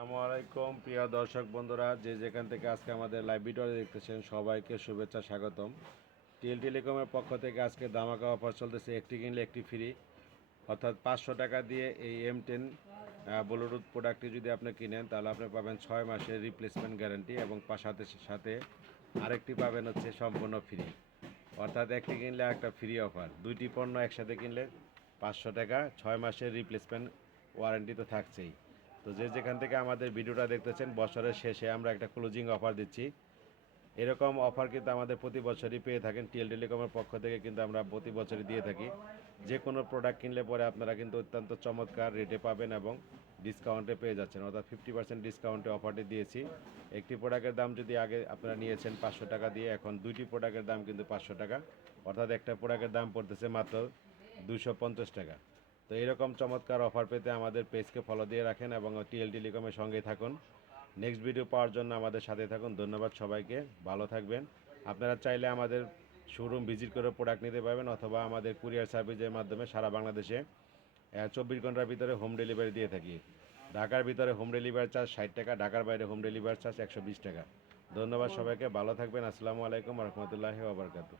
আসসালামু আলাইকুম প্রিয় দর্শক বন্ধুরা, যে যেখান থেকে আজকে আমাদের লাইভ ভিডিওটি দেখতেছেন সবাইকে শুভেচ্ছা স্বাগতম। টেলিকমের পক্ষ থেকে আজকে ধামাকা অফার চলতেছে, একটি কিনলে একটি ফ্রি, অর্থাৎ 500 টাকা দিয়ে এই M10 ব্লুটুথ প্রোডাক্টটি যদি আপনি কিনেন তাহলে আপনি পাবেন 6 মাসের রিপ্লেসমেন্ট গ্যারান্টি এবং সাথে সাথে আরেকটি পাবেন হচ্ছে সম্পূর্ণ ফ্রি, অর্থাৎ একটি কিনলে একটা ফ্রি অফার। দুইটি পণ্য একসাথে কিনলে 500 টাকা, 6 মাসের রিপ্লেসমেন্ট ওয়ারেন্টি তো থাকছেই। তো যে যেখান থেকে আমাদের ভিডিওটা দেখতেছেন, বছরের শেষে আমরা একটা ক্লোজিং অফার দিচ্ছি। এরকম অফার কিন্তু আমাদের প্রতি বছরই পেয়ে থাকেন। টেলিকমের পক্ষ থেকে কিন্তু আমরা প্রতি বছরই দিয়ে থাকি। যে কোনো প্রোডাক্ট কিনলে পরে আপনারা কিন্তু অত্যন্ত চমৎকার রেটে পাবেন এবং ডিসকাউন্টে পেয়ে যাচ্ছেন, অর্থাৎ 50% ডিসকাউন্টে অফারটি দিয়েছি। একটি প্রোডাক্টের দাম যদি আগে আপনারা নিয়েছেন 500 টাকা দিয়ে, এখন দুইটি প্রোডাক্টের দাম কিন্তু 500 টাকা, অর্থাৎ একটা প্রোডাক্টের দাম পড়তেছে মাত্র 250 টাকা। তো এইরকম চমৎকার অফার পেতে আমাদের পেজকে ফলো দিয়ে রাখেন এবং টেলিকমের সঙ্গেই থাকুন। নেক্সট ভিডিও পাওয়ার জন্য আমাদের সাথে থাকুন। ধন্যবাদ সবাইকে, ভালো থাকবেন। আপনারা চাইলে আমাদের শোরুম ভিজিট করে প্রোডাক্ট নিতে পারবেন, অথবা আমাদের কুরিয়ার সার্ভিসের মাধ্যমে সারা বাংলাদেশে 24 ঘন্টার ভিতরে হোম ডেলিভারি দিয়ে থাকি। ঢাকার ভিতরে হোম ডেলিভারি চার্জ 60 টাকা, ঢাকার বাইরে হোম ডেলিভারি চার্জ 120 টাকা। ধন্যবাদ সবাইকে, ভালো থাকবেন। আসসালামু আলাইকুম রহমতুল্লাহি ওয়া বারাকাতুহু।